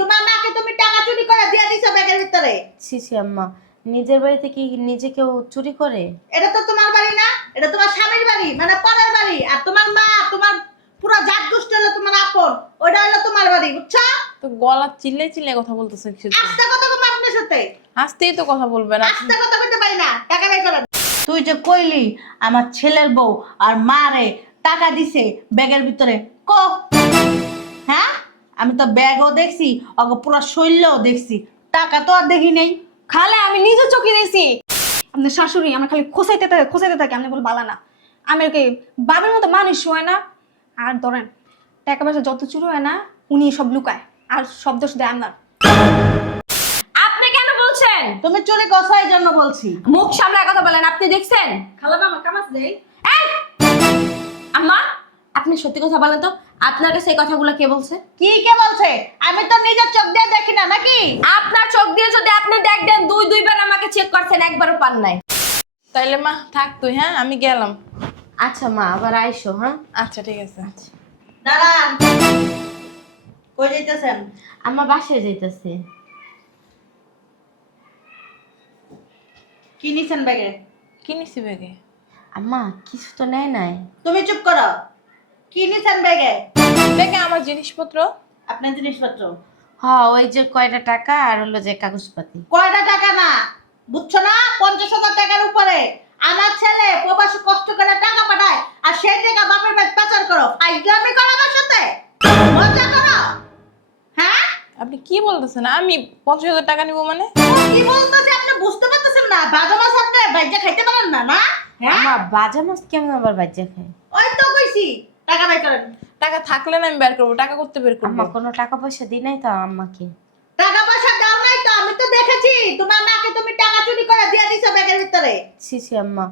তোমার মাকে তুমি টাকা চুরি করে দিয়ে দিছো ব্যাগের ভিতরে। ছি ছি আম্মা, নিজের বাড়িতে কি নিজে কেউ চুরি করে? এটা তো তোমার বাড়ি না, এটা তোমার স্বামীর বাড়ি, মানে পরের বাড়ি। আর তোমার মা, তোমার পুরো জাত গোষ্ঠী হলো তোমার আপন, ওইটা হলো তোমার বাড়ি, বুঝছো? তো গলা চিল্লাই চিল্লাই কথা বলতেছে কিছু? আস্তে কথা বলবো আপনার সাথে, আস্তেই তো কথা বলবেন। আস্তে কথা বলতে পারি না, টাকা বের করেন। তুই যে কইলি আমার ছেলের বউ আর মা রে টাকা দিছে ব্যাগের ভিতরে, ক হ্যাঁ? আমি তো ব্যাগও দেখছি, ওকে পুরো শৈলও দেখছি, টাকা তো আর দেখি নেই। খালা আমি নিজে চোখে দেখছি আপনার শাশুড়ি আমার খালি খোসাইতে থাকে আপনি বল বালা না। আমি কি বাবার মতো মানুষ হয় না? আর ধরেন টাকা পয়সা যত চুরি হয় না উনি সব লুকায়, আর সব দোষ দেয় আপনার। আপনি কেন বলছেন? তুমি চুরি করছো এই জন্য বলছি। মুখ সামলায় কথা বলেন। আপনি দেখছেন? খালা আমার কামাজ দেই। এই! আম্মা, আপনি সত্যি কথা বলেন তো, আপনার কাছে এই কথাগুলো কে বলছে? কি কে বলছে? আমি তো নিজের চোখ দিয়ে দেখি না, নাকি? আপনার চোখ দিয়ে যদি আপনি দেখবেন, দুইবার আমাকে চেক করছেন, একবারও পান নাই। তাইলে মা থাক তুই, হ্যাঁ আমি গেলাম। আচ্ছা মা, আবার আইসো। হ্যাঁ আচ্ছা ঠিক আছে। দাঁড়ান, কই যাইতেছেন? আম্মা বাসায় যাইতেছে। কি নিছেন ব্যাগে? কি নিছি ব্যাগে? আম্মা কিছু তো নেয় নাই। তুমি চুপ করো। কি নিছেন ব্যাগে? ব্যাগে আমার জিনিসপত্র। আপনার জিনিসপত্র? হ্যাঁ, ওই যে কয়টা টাকা আর হলো যে কাগজপাতি। কয়টা টাকা না, বুঝছো না? 50,000 টাকার উপরে। আমার ছেলে প্রবাসে কষ্ট করে টাকা পাঠায়, আর সেই টাকা বাপের বাড়ি পাচার করো, ফাইজলামি করো আমার সাথে, মজা করো। হ্যাঁ, আপনি কি বলতেছেন? আমি 50,000 টাকা নিব মানে? কি বলতেছে আপনি বুঝতে পারতেছেন না? বাজে মাছ আপনি বাইজা খাইতে পারেন না, না? হ্যাঁ, আম্মা বাজা মাছ কেমন আবার বাজ্যা খায়? ওই তো কইছি টাকা বের করেন। টাকা থাকলে না আমি বের করবো, টাকা করতে বের করবো। আম্মা কোনো টাকা পয়সা দিই নাই তো আম্মাকে। টাকা পয়সা দাও নাই তো? আমি তো দেখেছি তোমার মাকে তুমি টাকা চুরি করে দিয়ে দিছো ব্যাগের ভিতরে। ছি ছি আম্মা,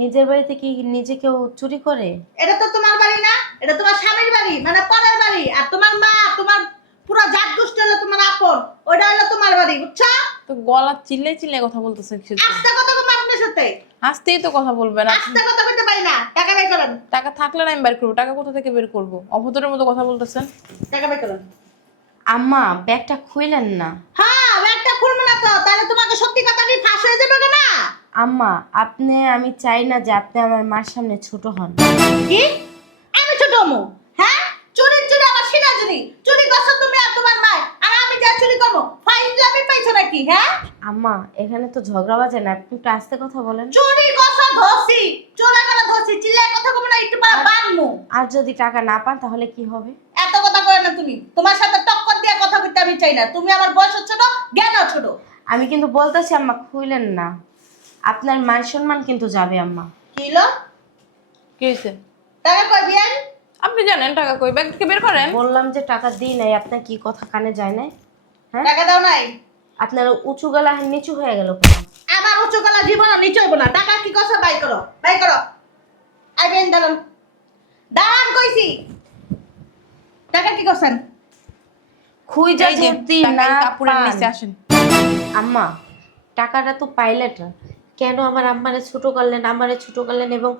নিজের বাড়িতে কি নিজে কেউ চুরি করে? এটা তো তোমার বাড়ি না, এটা তোমার স্বামীর বাড়ি, মানে পরের বাড়ি। আর তোমার মা, তোমার পুরো জাত গোষ্ঠী হলো তোমার আপন, ওইটা হলো তোমার বাড়ি, বুঝছো? তো গলা চিল্লাই চিল্লাই কথা বলতেছে কিছু? আস্তে কথা বলবো আপনার সাথে, আস্তেই তো কথা বলবেন। আস্তে কথা বলতে পারি না, টাকা বের করেন। টাকা থাকলে না আমি বের করবো, টাকা কোথা থেকে বের করবো? অভদ্রের মতো কথা বলতেছেন। টাকা বের করেন। আম্মা ব্যাগটা খুইলেন না। হ্যাঁ, ব্যাগটা খুলবো না তো, তাহলে তোমাকে সত্যি কথাটি ফাঁস হয়ে যাবে না? আম্মা আমি চাই না যে আপনি আমার মার সামনে ছোট হন। কি? আমি ছোট হমু? হ্যাঁ, চুরি চুরি আমার সিনা চুরি, চুরি করছো তুমি আর তোমার মা, আর আমি যা চুরি করবো ফাইজলামি পাইছো নাকি? হ্যাঁ, আম্মা এখানে তো ঝগড়া বাজে না, আপনি একটু আস্তে কথা বলেন। চুরি করছো ধরছি, চোরা গেলে ধরছি, চিল্লায় কথা বলবো না, একটু পরে বানমু। আর যদি টাকা না পান তাহলে কি হবে? এত কথা কয় না তুমি, তোমার সাথে টক্কর দিয়ে কথা বলতে আমি চাই না। তুমি আমার বয়স ছোট, জ্ঞানও ছোট। আমি কিন্তু বলতেছি আম্মা খুইলেন না, আপনার মান সম্মান কিন্তু যাবে আম্মা। কি হলো? কি হয়েছে? টাকা কই দিয়েন? আপনি জানেন টাকা কই, ব্যাগ থেকে বের করেন। বললাম যে টাকা দিই নাই, আপনার কি কথা কানে যায় নাই? হ্যাঁ, টাকা দাও নাই? আপনার উঁচু গলা নিচু হয়ে গেল কেন? আমার উঁচু গলা জীবন নিচে হইব না। টাকা কি করছো? বাই করো, বাই করো। আইবেন, দাঁড়ান, দাঁড়ান কইছি। টাকা কি করছেন? খুইজা এই যে যদি টাকা না এই কাপড়ের পান। নিচে আসেন। আম্মা টাকাটা তো পাইলেট, কেন আমার আম্মারে ছোট করলেন, আমারে ছোট করলেন এবং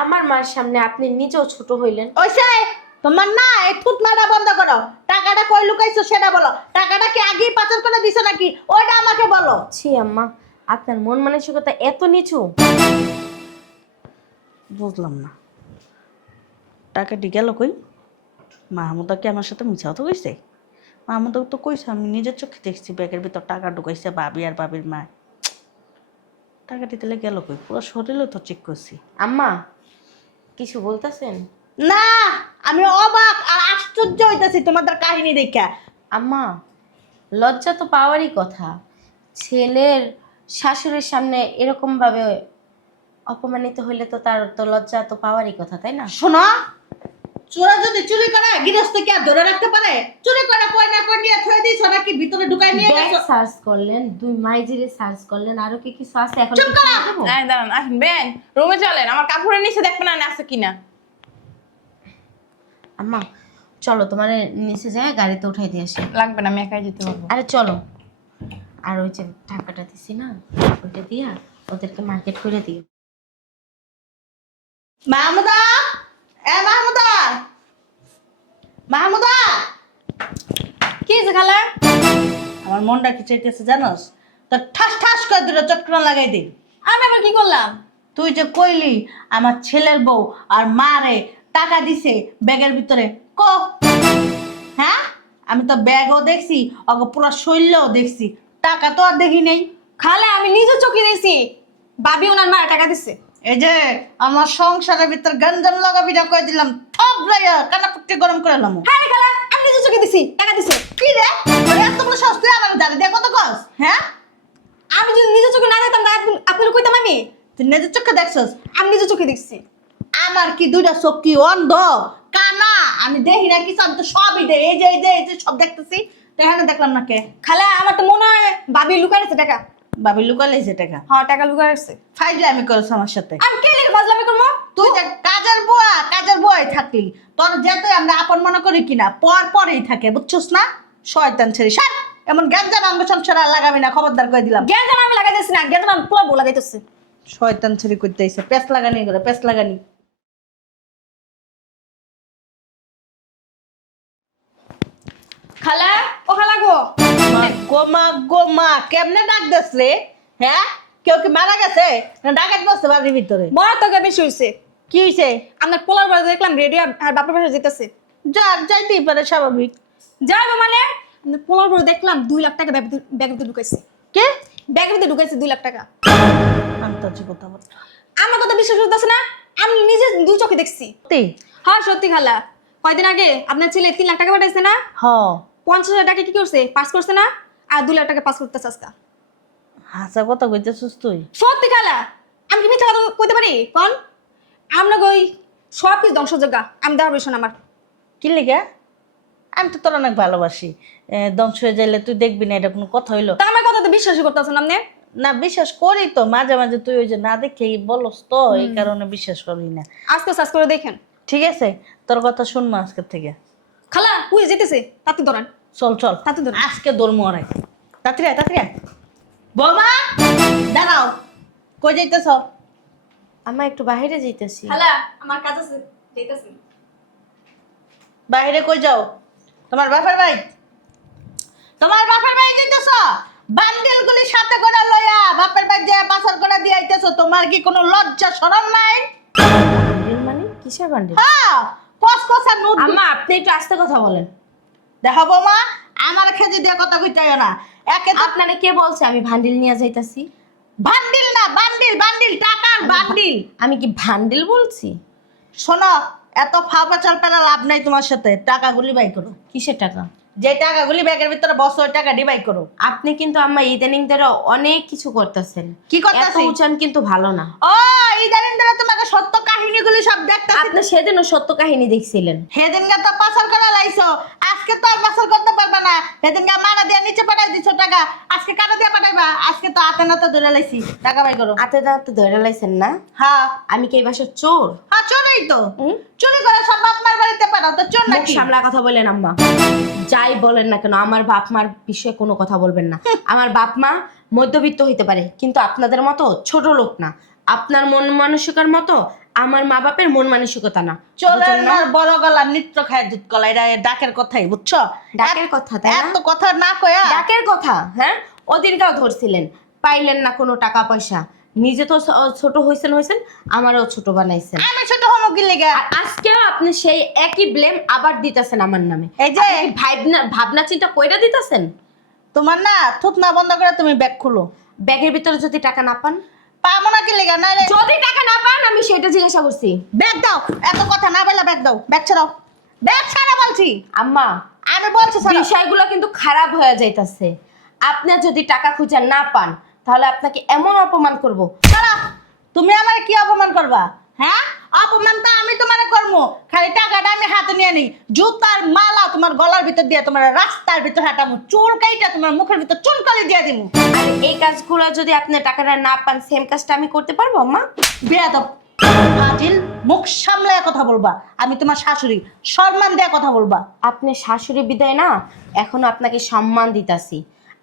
আমার মার সামনে আপনি নিজেও ছোট হইলেন? ওইসে তোমার না, এই থুতমাটা বন্ধ করো। টাকাটা কই লুকাইছো সেটা বলো। টাকাটা কি আগেই পাচার করে দিছো নাকি ওইটা আমাকে বলো। ছি আম্মা, আপনার মন মানসিকতা এত নিচু? বুঝলাম না, টাকাটি গেল কই? মাহমুদা কি আমার সাথে মিছা কথা কইছে? মাহমুদা তো কইছে, আমি নিজের চোখে দেখছি ব্যাগের ভিতর টাকা ঢুকাইছে ভাবি আর ভাবির মা। টাকাটি তাহলে গেল কই? পুরো শরীরও তো চেক করছি। আম্মা কিছু বলতেছেন? না, আমি অবাক আর আশ্চর্য হইতাছি তোমাদের কাহিনী দেখা। আম্মা লজ্জা তো পাওয়ারই কথা, ছেলের শাশুড়ির সামনে এরকম ভাবে অপমানিত হইলে তো তার তো লজ্জা তো পাওয়ারই কথা, তাই না? শোনো, চোরা যদি চুরি করে গৃহস্থ কি আর ধরে রাখতে পারে? চুরি করে কই না কই নিয়ে থই দিছো নাকি ভিতরে ঢুকাই নিয়ে ব্যাগ গেছো? সার্চ করলেন, দুই মাইজিরে সার্চ করলেন, আরো কি কিছু আছে? এখন চুপ কি করো। খুলে দেবো? এই দাঁড়ান, আসেন বেন, রুমে চলেন, আমার কাপড়ের নিচে দেখবেন না আছে কিনা। আম্মা চলো, তোমার নিচে যায় গাড়িতে উঠাই দিয়ে আসি। লাগবে না, আমি একাই যেতে পারবো। আরে চলো, আর ওই যে টাকাটা দিছি না, ওইটা দিয়া ওদেরকে মার্কেট করে দিও। মাহমুদা, এ মাহমুদা, মাহমুদা। কি হয়েছে খালা? মনটা কি চাইতেছে জানোস? তো ঠাস ঠাস করে দুটো চটকন লাগাই দে। আমি আবার কি করলাম? তুই যে কইলি আমার ছেলের বউ আর মারে টাকা দিছে ব্যাগের ভিতরে, ক হ্যাঁ? আমি তো ব্যাগও দেখছি, ওকে পুরো শৈলও দেখছি, টাকা তো আর দেখি নেই। খালা আমি নিজে চোখে দেখছি ভাবি ওনার মায়ের টাকা দিচ্ছে। এই যে আমার সংসারের ভিতর গঞ্জাম লাগাবি না কই দিলাম, থপ রাইয়া কানাপুট্টি গরম করে লাম। হ্যাঁ রে খালা, আমি নিজে চোখে দিছি টাকা দিছে। কি রে তোর এত বড় সস্তা আমার দাঁড়িয়ে দিয়ে কত কস? হ্যাঁ, আমি যদি নিজে চোখে না দেখতাম আপনার কইতাম আমি? তুই নিজের চোখে দেখছস? আমি নিজে চোখে দেখছি। আমার কি দুইটা চোখ কি অন্ধ কানা? আমি দেখি না কিছু, আমি তো সবই দে, এই যে এই যে এই যে সব দেখতেছি, তো এখানে দেখলাম না কে? খালা আমার তো মনে হয় ভাবি লুকাই রাখছে টাকা। ভাবি লুকাইছে টাকা? হ্যাঁ টাকা লুকাই রাখছে। ফাইজলামি করছ আমার সাথে। আমি কে লিখে ফাজলামি করবো? তুই যে কাজের বুয়াই থাকলি, তোর যেতে আমরা আপন মনে করি কিনা পরেই থাকে, বুঝছস না? শয়তান ছেড়ে সার, এমন গ্যাঞ্জাম আঙ্গ সংসার আর লাগাবি না, খবরদার করে দিলাম। গ্যাঞ্জাম আমি লাগাইতেছি না, গ্যাঞ্জাম আমি পোলা বউ লাগাইতেছি। শয়তান ছেড়ে করতে আইছে, পেস লাগানি করে পেস লাগানি। খালা ও খালা গো, গোমা গোমা কেমনে ডাক দেস রে? হ্যাঁ, কেউ কি মারা গেছে না ডাকাত বসছে বাড়ির ভিতরে? বড় তো বেশি হয়েছে। কি হয়েছে? আপনার পোলার বাড়ি দেখলাম রেডিও আর বাপের বাসা যেতেছে। যাইতেই পারে, স্বাভাবিক। যাইবো মানে আপনার পোলার বাড়ি দেখলাম 2 লাখ টাকা ব্যাগের ভিতরে ঢুকাইছে। কে? ব্যাগের ভিতরে ঢুকাইছে 2 লাখ টাকা। আন্তাজি কথা বল। আমার কথা বিশ্বাস হতেছে না? আমি নিজে 2 চোখে দেখছি। সত্যি? হ্যাঁ সত্যি খালা। কয়দিন আগে আপনার ছেলে 3 লাখ টাকা পাঠাইছে না? হ। 50,000 টাকা কি করছে? পাস করছে না? আর 2 লাখ টাকা পাস করতেছে আজকে। হাসা কথা কইতেছিস তুই? সত্যি খালা। আমি কি মিথ্যা কথা কইতে পারি কোন? আমরা কই সব কিছু ধ্বংস জায়গা। আমি দেওয়ার বিষয় না আমার। কি লিগা? আমি তো তোর অনেক ভালোবাসি, ধ্বংস হয়ে যাইলে তুই দেখবি না, এটা কোনো কথা হইলো? তা আমার কথা তো বিশ্বাসই করতেছেন আপনি। না, বিশ্বাস করি তো, মাঝে মাঝে তুই ওই যে না দেখেই বলস তো, এই কারণে বিশ্বাস করি না। আজকে সার্চ করে দেখেন। ঠিক আছে, তোর কথা শুনবো আজকের থেকে। খালা উই যেতেছে তাতে ধরেন। চল চল, তাতে ধরেন। আজকে দৌড় মরাই। তাড়াতাড়ি আয়, তাড়াতাড়ি আয়। বৌমা দাঁড়াও, কই যাইতেছ? আমার একটু বাইরে যাইতেছি। খালা আমার কাজ আছে, যাইতেছি। বাইরে কই যাও? তোমার বাপের বাড়ি? তোমার বাপের বাড়ি যাইতেছ? বান্ডিল গুলি সাথে করে লইয়া বাপের বাড়ি যায় পাচার করে দিয়ে আইতেছ? তোমার কি কোনো লজ্জা শরম নাই? বান্ডিল মানে কিসের বান্ডিল? হ্যাঁ, কসকসা নুট। আম্মা আপনি একটু আস্তে কথা বলেন। দেখো বৌমা, আমার খেজে দিয়ে কথা কইতাইও না। একে তো আপনারে কে বলছে আমি ভান্ডিল নিয়ে যাইতাছি? বান্ডিল না, বান্ডিল বান্ডিল, টাকার বান্ডিল। আমি কি ভান্ডিল বলছি? শোনো, এত ফাপাচাল পেলা লাভ নাই তোমার সাথে। টাকাগুলি বাই করো। কিসের টাকা? যে টাকাগুলি ব্যাগের ভিতরে বসো, ওই টাকা বাই করো। আপনি কিন্তু আম্মা ইদানিং ধরে অনেক কিছু করতেছেন। কি এত করতেছি? উচান কিন্তু ভালো না। ও ইদানিং ধরে তোমাকে সত্য কাহিনীগুলি সব দেখতেছি। আপনি সেদিনও সত্য কাহিনী দেখছিলেন। সেদিনকে তো পাচার করা লাইছো, আজকে তো আর পাচার করতে পারবে না। সেদিনকে মারা দিয়ে নিচে পাঠাই দিছো টাকা, আজকে কারা দিয়ে পাঠাইবা? আজকে তো হাতে নাতে ধরে লাইছি, টাকা বাই করো। হাতে দাঁতে ধরে লাইছেন না? হ্যাঁ আমি কি এই বাসার চোর? হ্যাঁ, চোরই তো। হুম? চুরি করে সব বাপ মার বাড়িতে পাঠাও, তো চোর মুখ নাকি? সামলা কথা বলেন আম্মা। যাই বলেন না কেন, আমার বাপ মার বিষয়ে কোনো কথা বলবেন না। আমার বাপ মা মধ্যবিত্ত হইতে পারে, কিন্তু আপনাদের মতো ছোট লোক না। আপনার মন মানসিকতার মতো আমার মা বাপের মন মানসিকতা না। চোরের বুঝলেন না? মার বড় গলা, নিত্য খায় দুধ কলা, এটা ডাকের কথাই, বুঝছো? ডাকের কথা, তাই না? এত কথা না কয়া ডাকের কথা, হ্যাঁ? ওদিনকাও ধরছিলেন, পাইলেন না কোনো টাকা পয়সা। নিজে তো ছোট হইছেন, আমারও ছোট বানাইছেন। আমি ছোট হমো কি লেগে? আর আজকেও আপনি সেই একই ব্লেম আবার দিতেছেন আমার নামে। এই যে আপনি কি ভাবনা চিন্তা কইরা দিতেছেন? তোমার না থুত না বন্ধ করে তুমি ব্যাগ খুলো। ব্যাগের ভিতরে যদি টাকা না পান? পাবো না কি লেগে? নাইলে যদি টাকা না পান, আমি সেটা জিজ্ঞাসা করছি। ব্যাগ দাও। এত কথা না বললে ব্যাগ দাও, ব্যাগ ছাড়াও, ব্যাগ ছাড়া বলছি। আম্মা আমি বলছি ছাড়াও। বিষয়গুলো কিন্তু খারাপ হয়ে যাইতাছে। আপনি যদি টাকা খুঁজে না পান, তাহলে আপনাকে এমন অপমান করব। ছাড়া। তুমি আমার কি অপমান করবা? হ্যাঁ, অপমান তো আমি তোমারে করবো, খালি টাকাটা আমি হাতে নিয়ে নিই। জুতার মালা তোমার গলার ভিতর দিয়ে তোমার রাস্তার ভিতর হাঁটামু, চুল কাইটা তোমার মুখের ভিতর চুনকালি দিয়ে দিমু। আর এই কাজগুলো যদি আপনি টাকাটা না পান, সেম কাজটা আমি করতে পারবো আম্মা? বেয়াদব ফাজিল, মুখ সামলায় কথা বলবা। আমি তোমার শাশুড়ি, সম্মান দেয়া কথা বলবা। আপনি শাশুড়ি বিদায় না, এখনো আপনাকে সম্মান দিতাছি।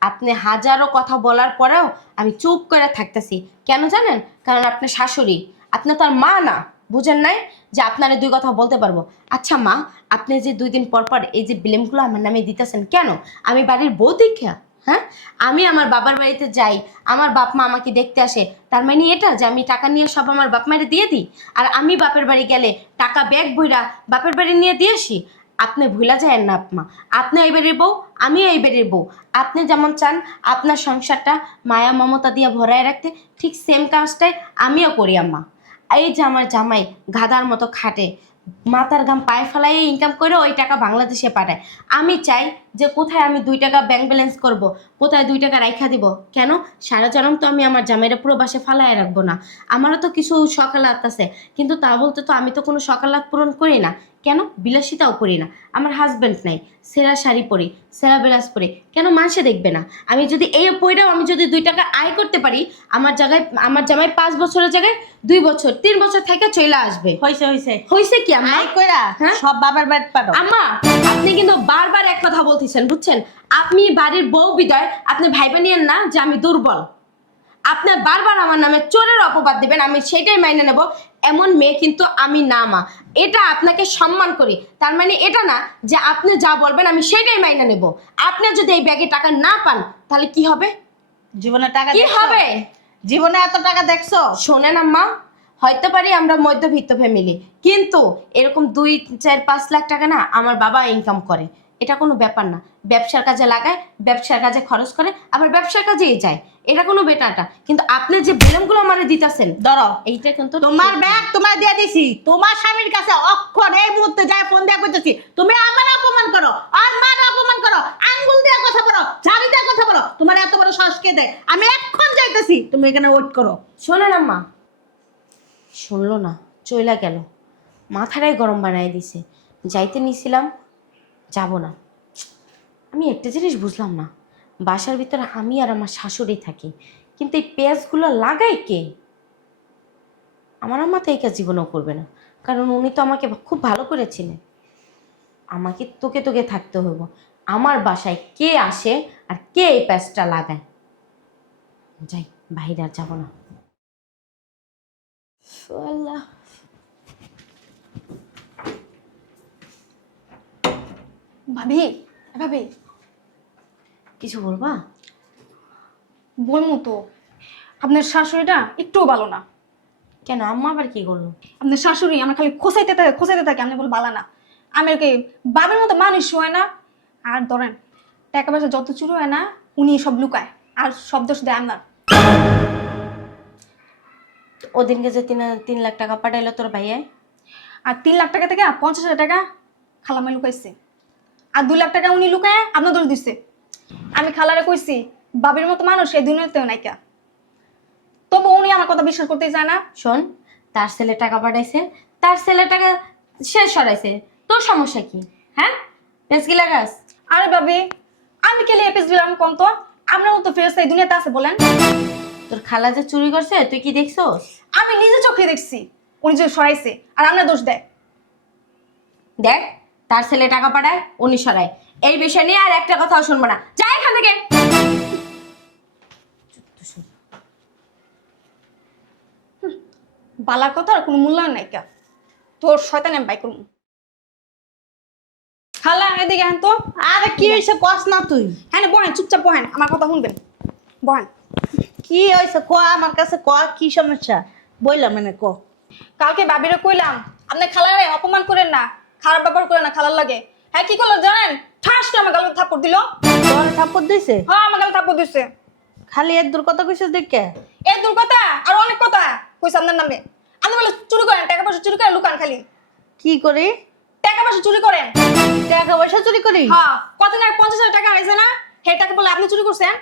আপনি হাজারো কথা বলার পরেও আমি চুপ করে থাকতেছি। কেন জানেন? কারণ আপনি শাশুড়ি, আপনি তো আর মা না। বুঝেন নাই যে আপনারে 2 কথা বলতে পারবো? আচ্ছা মা, আপনি যে 2 দিন পর পর এই যে ব্লেমগুলো আমার নামে দিতেছেন কেন? আমি বাড়ির বউ দেখা? হ্যাঁ, আমি আমার বাবার বাড়িতে যাই, আমার বাপ মা আমাকে দেখতে আসে, তার মানে এটা যে আমি টাকা নিয়ে সব আমার বাপ মায়ের দিয়ে দিই, আর আমি বাপের বাড়ি গেলে টাকা ব্যাগ বইরা বাপের বাড়ি নিয়ে দিয়ে আসি? আপনি ভুলা যায় না আপমা, আপনি এই বাড়ির বউ, আমি এই বাড়ির বউ। আপনি যেমন চান আপনার সংসারটা মায়া মমতা দিয়ে ভরায় রাখতে, ঠিক সেম কাজটাই আমিও করি আম্মা। এই যে আমার জামাই গাধার মতো খাটে, মাথার ঘাম পায়ে ফেলাই ইনকাম করে ওই টাকা বাংলাদেশে পাঠায়। আমি চাই যে কোথায় আমি 2 টাকা ব্যাংক ব্যালেন্স করব, কোথায় 2 টাকা রাইখা দিব। কেন? সারা জনম তো আমি আমার জামাইরা পুরো বাসে ফালায় রাখবো না। আমারও তো কিছু সকালাত আছে, কিন্তু তা বলতে তো আমি তো কোনো সকালাত পূরণ করি না। কেন? বিলাসিতাও করি না। আমার হাজব্যান্ড নাই, সেরা শাড়ি পরি, সেরা ব্লাউজ পরি, কেন মানুষে দেখবে না? আমি যদি এই পইরাও আমি যদি 2 টাকা আয় করতে পারি, আমার জায়গায় আমার জামাই 5 বছরের জায়গায় 2 বছর 3 বছর থেকে চলে আসবে। হইছে হইছে হইছে কি আম্মা? আই কইরা হ্যাঁ? সব বাবার বাড়ি পাঠাও। আম্মা, আপনি কিন্তু বারবার এক কথা বলতেছেন, বুঝছেন? আপনি বাড়ির বউ বিদায় আপনি ভাইবা নিয়েন না যে আমি দুর্বল। আপনি বারবার আমার নামে চোরের অপবাদ দিবেন, আমি সেটাই মাইনে নেব। এমন মেয়ে কিন্তু আমি না মা, এটা আপনাকে সম্মান করি। তার মানে এটা না যে আপনি যা বলবেন আমি সেটাই মাইনে নেব। আপনি যদি এই ব্যাগে টাকা না পান তাহলে কি হবে? জীবনে টাকা কি দেখছো? হবে? জীবনে এত টাকা দেখছো? শোনেন আম্মা, হয়তো পারি আমরা মধ্যবিত্ত ফ্যামিলি, কিন্তু এরকম 2, 4, 5 লাখ টাকা না আমার বাবা ইনকাম করে। এটা কোনো ব্যাপার না। ব্যবসার কাজে লাগায়, ব্যবসার কাজে খরচ করে, আবার ব্যবসার কাজেই যায়। এটা কোনো বেটাটা। কিন্তু আপনি যে বিলমগুলো আমারে দিতেছেন, ধরো এইটা কিন্তু তোমার ব্যাগ তোমার দিয়ে দিছি, তোমার স্বামীর কাছে অক্ষণ এই মুহূর্তে যায় ফোন দেয়া কইতেছি, তুমি আমার অপমান করো আর মার অপমান করো, আঙ্গুল দিয়ে কথা বলো, ঝাড়ি দিয়ে কথা বলো, তোমার এত বড় সাহস কে দেয়? আমি এক্ষণ যাইতেছি, তুমি এখানে ওয়েট করো। শোনেন আম্মা, শুনলো না, চইলা গেল, মাথাটাই গরম বানাই দিছে। যাইতে নিছিলাম, যাব না। আমি একটা জিনিস বুঝলাম না, বাসার ভিতরে আমি আর আমার শাশুড়ি থাকি, কিন্তু এই পেঁয়াজগুলো লাগাই কে? আমার আম্মা তো এই কাজ জীবনেও করবে না, কারণ উনি তো আমাকে খুব ভালো করে চিনেন। আমাকে তোকে তোকে থাকতে হইব। আমার বাসায় কে আসে আর কে এই পেঁয়াজটা লাগায়? যাই, বাইরে আর যাবো না। আল্লাহ, ভাবি, ভাবি কিছু বলবা? বলবো তো, আপনার শাশুড়িটা একটুও ভালো না। কেন, আম্মা আবার কি করলো? আপনার শাশুড়ি আমার খালি খোসাইতে থাকে, আপনি বলে বালা না। আমি ওকে বাবার মতো মানুষ হয় না। আর ধরেন টাকা পয়সা যত চুরি হয় না, উনি সব লুকায় আর সব দোষ দেয় আপনার। ওদিনকে যে 3 লাখ টাকা পাঠাইলো তোর ভাইয়া, আর 3 লাখ টাকা থেকে 50,000 টাকা খালামাই লুকাইছে, আর 2 লাখ টাকা উনি লুকায় আপনার দোষ দিচ্ছে। আমি খালারে কইছি বাবির মতো মানুষ এই দুনিয়াতেও নাইকা, তবু উনি আমার কথা বিশ্বাস করতে চায় না। শোন, তার ছেলে টাকা পাঠাইছে, তার ছেলে টাকা শেষ সরাইছে, তোর সমস্যা কি? হ্যাঁ, পেস কি লাগাস? আরে ভাবি, আমি কেলে এপিস দিলাম কম তো? আপনার মতো ফেরত এই দুনিয়াতে আছে বলেন? তোর খালা যে চুরি করছে তুই কি দেখছোস? আমি নিজে চোখে দেখছি উনি যে সরাইছে, আর আপনার দোষ দেয়। দেখ, তার ছেলে টাকা পাঠায়, উনি সরায়। এই বিষয় নিয়ে আর একটা কথাও শুনবো না, যা এখান থেকে। বালার কথা আর কোনো মূল্যায়ন নাই কা, তোর শয়তান আমি বাই করবো। খালা এদিকে আহেন তো। আরে কি হইছে কস না তুই? হ্যাঁ বহেন, চুপচাপ বহেন, আমার কথা শুনবেন, বহেন। কি হইছে ক, আমার কাছে ক, কি সমস্যা বইলাম মানে ক। কালকে বাবিরে কইলাম আপনি খালারে অপমান করেন না, খারাপ ব্যাপার করেন না খালার লাগে। হ্যাঁ কি করলো জানেন? ঠাস করে আমার গালে থাপ্পড় দিল। তোর থাপ্পড় দিছে? হ্যাঁ আমার গালে থাপ্পড় দিছে। খালি এক দূর কথা কইছিস দেখে? এর দূর কথা আর অনেক কথা কইছে আপনার নামে। আপনি বলে চুরি করেন, টাকা পয়সা চুরি করেন, লুকান খালি। কি করি? টাকা পয়সা চুরি করেন। টাকা পয়সা চুরি করি? হ্যাঁ, কতদিন আগে 50,000 টাকা আইছে না, সেই টাকা বলে আপনি চুরি করছেন।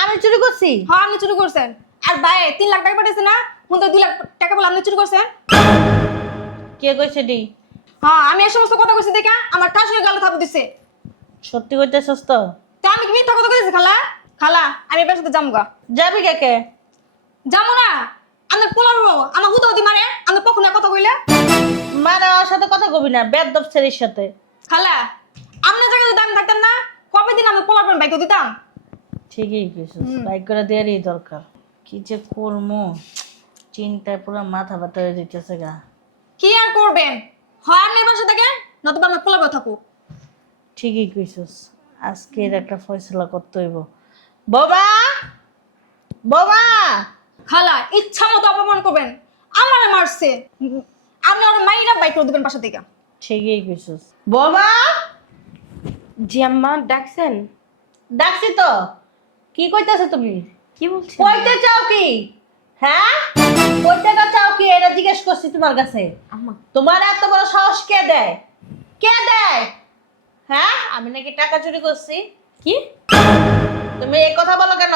আমি চুরি করছি? হ্যাঁ আপনি চুরি করছেন। আর ভাই 3 লাখ টাকা পাঠিয়েছে না, হুন 2 লাখ টাকা বলে আপনি চুরি করছেন। কে কইছে ডি? হ্যাঁ আমি এই সমস্ত কথা কইছি দেখা আমার ঠাস করে গালে থাপ্পড় দিছে। সত্যি কইতেছস তো? তা আমি কি মিথ্যা কথা কইছি খালা? খালা আমি এবার সাথে যামগা। যাবি কে? যাবো না, আপনার পোলার আমার হুদৌদি মারে, আমি কখনো কথা কইলে। মানে ওর সাথে কথা কবি না, বেদব ছেলের সাথে। খালা আপনার জায়গায় যদি আমি থাকতাম না, কবে দিন আমি পোলার বাইক দিতাম। ঠিকই কইছিস, বাইক করে দেয়ারই দরকার। কি যে করমু, চিন্তায় পুরো মাথা ব্যথা হয়ে যাইতেছে গা। কি আর করবেন, হয় আপনি এবার সাথে থাকেন, নতুবা আমি পোলার থাকবো। ঠিকই কইছিস, আজকের একটা ফয়সালা করতে হইব। বোমা, বোমা, খালা ইচ্ছা মতো অপমান করবেন, আমারে মারছে, আপনি ওর মাইরা বাইক করে দেবেন বাসা থেকে। ঠিকই কইছস। বোমা। জি আম্মা, ডাকছেন? ডাকছি তো, কি কইতেছো তুমি? কি বলছেন? কইতে চাও কি? হ্যাঁ, কইতে চাও কি এটা জিজ্ঞেস করছি তোমার কাছে। আম্মা, তোমার এত বড় সাহস কে দেয়? কে দেয়? হ্যাঁ, আমি নাকি টাকা চুরি করছি? কি? তুমি এই কথা বলো কেন?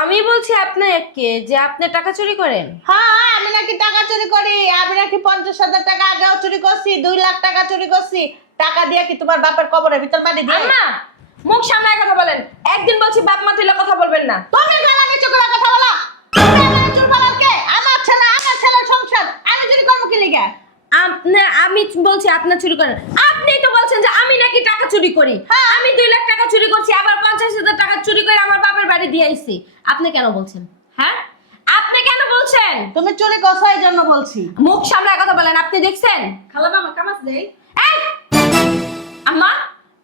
আমি বলছি আপনাকে যে আপনি টাকা চুরি করেন। হ্যাঁ, আমি নাকি টাকা চুরি করি। আমি নাকি 50,000 টাকা আগেও চুরি করছি, 2 লাখ টাকা চুরি করছি। টাকা দিয়ে কি তোমার বাপের কবরের ভিতর মাটি দিয়ে? আম্মা, মুখ সামলায় কথা বলেন। একদিন বলছি বাপ মা তুলে কথা বলবেন না। তুমি গলা নিচু করে কথা বলো। তুমি আমার চুর বলার কে? আমার ছেলে, আমার ছেলের সংসার। আমি চুরি করবো কি লিগা? আমি বলছি আপনি চুরি করেন। আপনি তো বলছেন যে আমি নাকি টাকা চুরি করি। আমি 2 লাখ টাকা চুরি করছি, আবার 50,000 টাকা চুরি করে আমার বাপের বাড়ি দিয়ে আইছি। আপনি কেন বলছেন? হ্যাঁ, আপনি কেন বলছেন? তুমি চুরি করছো এই জন্য বলছি। মুখ সামলায় কথা বলেন। আপনি দেখছেন? খালা আমার কামাজ দেই। এই! আম্মা,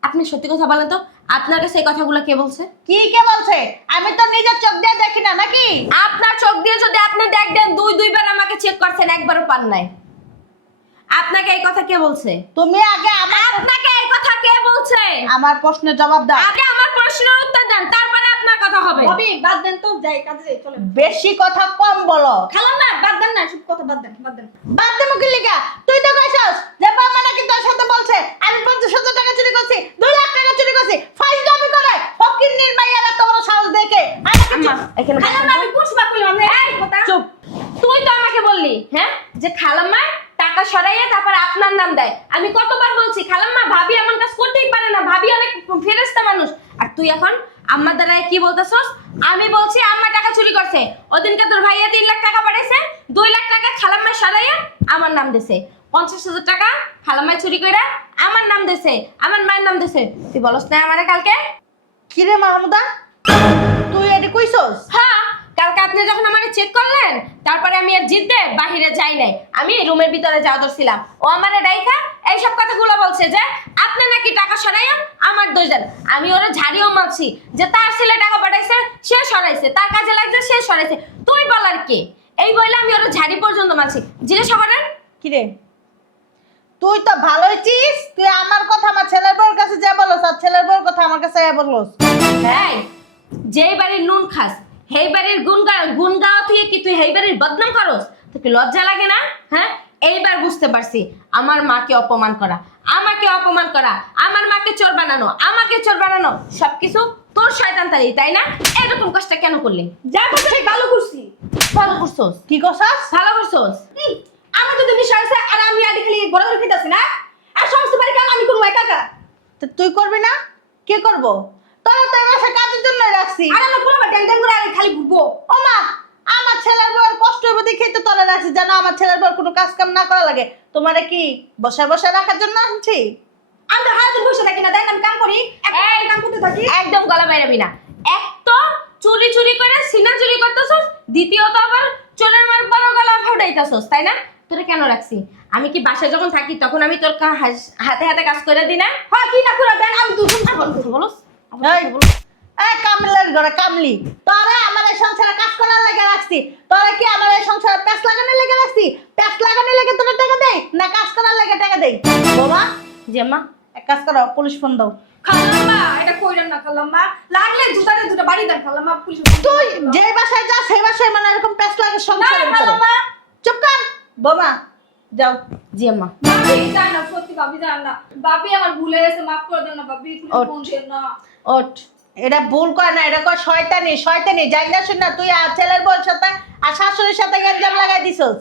আপনি সত্যি কথা বলেন তো, আপনার কাছে এই কথাগুলো কে বলছে? কি কে বলছে? আমি তো নিজের চোখ দিয়ে দেখি না নাকি? আপনার চোখ দিয়ে যদি আপনি দেখবেন, দুইবার আমাকে চেক করছেন, একবারও পান নাই। আপনাকে এই কথা কে বলছে? তুমি আগে আপনাকে এই কথা কে বলছে? আমার প্রশ্নের জবাব দাও। আগে আমার প্রশ্নের উত্তর দেন, তারপরে আপনার কথা হবে। ভাবি বাদ দেন তো, যাই কাজে যাই, চলেন। বেশি কথা কম বলো। খালাম না, বাদ দেন না, সব কথা বাদ দেন, বাদ দেন। বাদ দে মুখে লিগা। তুই তো কইছস যে বাবা নাকি তোর সাথে বলছে আমি 50,000 টাকা চুরি করছি, 2 লাখ টাকা চুরি করছি। ফাইজ দাবি করে ফকিন্নির মাইয়ার এত বড় সাহস দেখে। আম্মা, এখানে খালাম না, আমি পুষবা কইলাম না, এই কথা। চুপ। তুই তো আমাকে বললি, হ্যাঁ, যে খালাম্মা টাকা সরাইয়া তারপরে আপনার নাম দেয়। আমি কতবার বলছি খালাম্মা ভাবি এমন কাজ করতেই পারে না, ভাবি অনেক ফেরেশতা মানুষ। আর তুই এখন আম্মা দ্বারাই কি বলতেছস? আমি বলছি আম্মা টাকা চুরি করছে। ওদিনকে তোর ভাইয়া 3 লাখ টাকা পাঠাইছে, 2 লাখ টাকা খালাম্মা সরাইয়া আমার নাম দিছে। 50,000 টাকা খালাম্মা চুরি কইরা আমার নাম দিছে, আমার মায়ের নাম দিছে। তুই বলস না আমারে কালকে? কি রে মাহমুদা, তুই এটা কইছস? হ্যাঁ, কালকে আপনি যখন আমাকে চেক করলেন, তারপরে আমি আর জিততে বাহিরে যাই নাই, আমি রুমের ভিতরে যাওয়া ধরছিলাম। ও আমারে ডাইকা এইসব কথাগুলো বলছে যে আপনি নাকি টাকা সরাইয়া আমার দোষ দেন। আমি ওরা ঝাড়িও মারছি যে তার ছেলে টাকা পাঠাইছে, সে সরাইছে, তার কাজে লাগছে, সে সরাইছে। তুই বলার কে? এই বলে আমি ওরা ঝাড়ি পর্যন্ত মারছি। জিজ্ঞাসা করেন। কি রে, তুই তো ভালোই চিস। তুই আমার কথা আমার ছেলের বউর কাছে যা বলস, আর ছেলের বউর কথা আমার কাছে যা বলস। হ্যাঁ, যেই বাড়ির নুন খাস সেই বাড়ির গুণ গাওয়া তুই কি তুই সেই বাড়ির বদনাম করস? তোকে লজ্জা লাগে না? হ্যাঁ, এইবার বুঝতে পারছি আমার মাকে অপমান করা, আমাকে অপমান করা, আমার মাকে চোর বানানো, আমাকে চোর বানানো সবকিছু তোর শয়তান তালি, তাই না? এরকম কষ্টটা কেন করলি? যা করছি ভালো করছি। ভালো করছস, কি করছস? ভালো করছস। আমি তো তুমি সাইছে আর আমি আদি খালি বড় করে খেতেছি না, আর সমস্ত বাড়ি কাম আমি করবো একা একা। তো তুই করবি না? কে করবো? তোরা তো এই মাসে কাজের জন্য রাখছি। আর আমার পুরো ড্যাং ড্যাং করে আমি খালি ঘুরবো। ও মা, আমার ছেলের বউর কষ্ট হবে দেখেই তো তোরা রাখছি, যেন আমার ছেলের বউর কোনো কাজ কাম না করা লাগে। তোমারে কি বসে বসে রাখার জন্য আনছি? আমি তো হাতে বসে থাকি না, দেখ আমি কাম করি, একটা এই, কাম করতে থাকি। একদম গলা বাইরাবি না। এক তো চুরি চুরি করে সিনা চুরি করতেছস, দ্বিতীয়ত আবার চোরের মার বড় গলা ফাটাইতেছস, তাই না? তোরে কেন রাখছি? আমি কি বাসায় যখন থাকি তখন আমি তোর হাতে হাতে কাজ করে দিই না? হ্যাঁ, কি না করে দেন, আমি দুজন কথা বলস? এই, এই কামলার ঘরে কামলি, তোরা আমার এই সংসারে কাজ করার লাগে রাখছি। তোরা কি আমার এই সংসারে প্যাঁচ লাগানোর লেগে রাখছি? প্যাঁচ লাগানোর লেগে তোরা টাকা দেই না কাজ করার লেগে টাকা দেই? বাবা, জি আম্মা। এক কাজ করো, পুলিশ ফোন দাও। খালাম্মা এটা কইরেন না খালাম্মা, লাগলে জুতাতে দুটো বাড়ি দেন খালাম্মা, পুলিশ। তুই যে বাসায় যা সেই বাসায় মানে এরকম প্যাঁচ লাগে সংসারে ভিতরে। খালাম্মা চুপ কর বোমা, যাও। জি আম্মা। ভাবি জান না, সত্যি ভাবি জান না, ভাবি আমার ভুলে গেছে, মাফ করে দেন না ভাবি, ওঠ। ফোন দেন না। ওঠ। এটা ভুল কর না, এটা কর শয়তানি। শয়তানি জানি না শুন না, তুই আর ছেলের বউর সাথে আর শাশুড়ির সাথে গেঞ্জাম লাগাই দিছস।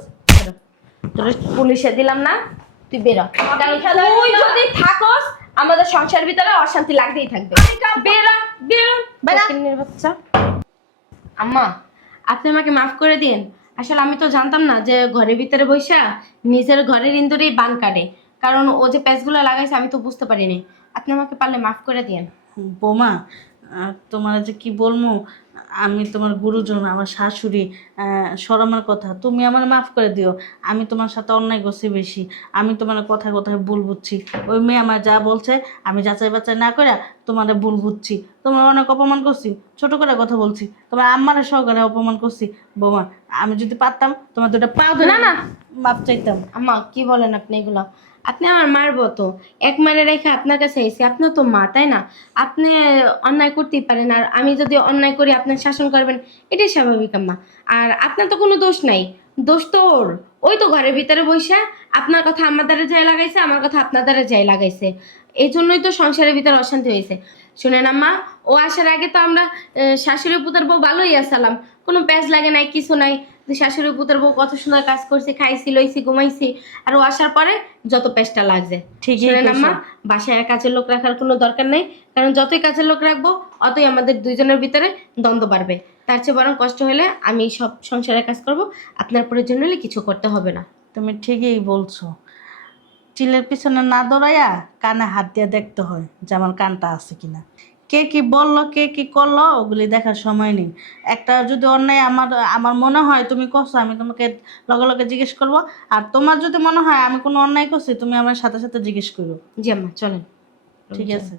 তোর পুলিশে দিলাম না, তুই বেরো। কারণ তুই যদি থাকস আমাদের সংসারের ভিতরে অশান্তি লাগতেই থাকবে। বেরো, বেরো, বেরো। ফকিন্নির বাচ্চা। আম্মা, আপনি আমাকে মাফ করে দিন। আসলে আমি তো জানতাম না যে ঘরের ভিতরে বইসা নিজের ঘরের ইন্দুরেই বান কাটে। কারণ ও যে প্যাচগুলো লাগাইছে আমি তো বুঝতে পারিনি। আপনি আমাকে পারলে মাফ করে দিন। বোমা, তোমার যে কি বলবো, আমি তোমার গুরুজন, আমার শাশুড়ি, শরমের কথা, তুমি আমার মাফ করে দিও। আমি তোমার সাথে অন্যায় করছি বেশি, আমি তোমার কথায় কথায় ভুল বুঝছি। ওই মেয়ে আমার যা বলছে আমি যাচাই বাচাই না করে তোমার ভুল বুঝছি। তোমার অনেক অপমান করছি, ছোট করে কথা বলছি, তোমার আম্মারে সহকারে অপমান করছি। বৌমা, আমি যদি পারতাম তোমার দুটো পা ধরে না, না। মাপ চাইতাম। আম্মা কি বলেন আপনি এগুলো? আপনি আমার মারবো তো, এক মারে রেখে আপনার কাছে এসে, আপনার তো মা তাই না? আপনি অন্যায় করতেই পারেন, আর আমি যদি অন্যায় করি আপনার শাসন করবেন, এটাই স্বাভাবিক আম্মা। আর আপনার তো কোনো দোষ নাই, দোষ তো ওর। ওই তো ঘরের ভিতরে বসে আপনার কথা আমার দ্বারা যাই লাগাইছে, আমার কথা আপনার দ্বারা যাই লাগাইছে, এই জন্যই তো সংসারের ভিতরে অশান্তি হয়েছে। শুনেন আম্মা, ও আসার আগে তো আমরা শাশুড়ি পুতার বউ ভালোই আসালাম, কোনো প্যাঁচ লাগে নাই, কিছু নাই। শাশুড়ি পুতার বউ কত সুন্দর কাজ করছে, খাইছি লইছি ঘুমাইছি। আর ও আসার পরে যত পেস্টটা লাগছে। ঠিকই শুনেন কইছো। আম্মা, বাসায় আর কাজের লোক রাখার কোনো দরকার নেই, কারণ যতই কাজের লোক রাখবো অতই আমাদের দুইজনের ভিতরে দ্বন্দ্ব বাড়বে। তার চেয়ে বরং কষ্ট হলে আমি সব সংসারের কাজ করব, আপনার প্রয়োজন হলে কিছু করতে হবে না। তুমি ঠিকই বলছো। চিলের পিছনে না দৌড়াইয়া কানে হাত দিয়ে দেখতে হয় যে আমার কানটা আছে কিনা। কে কি বললো, কে কি করলো, ওগুলি দেখার সময় নেই। একটা যদি অন্যায় আমার আমার মনে হয় তুমি করছো, আমি তোমাকে লগে লগে জিজ্ঞেস করবো। আর তোমার যদি মনে হয় আমি কোনো অন্যায় করছি, তুমি আমার সাথে সাথে জিজ্ঞেস করো। জি আম্মা, চলেন। ঠিক আছে।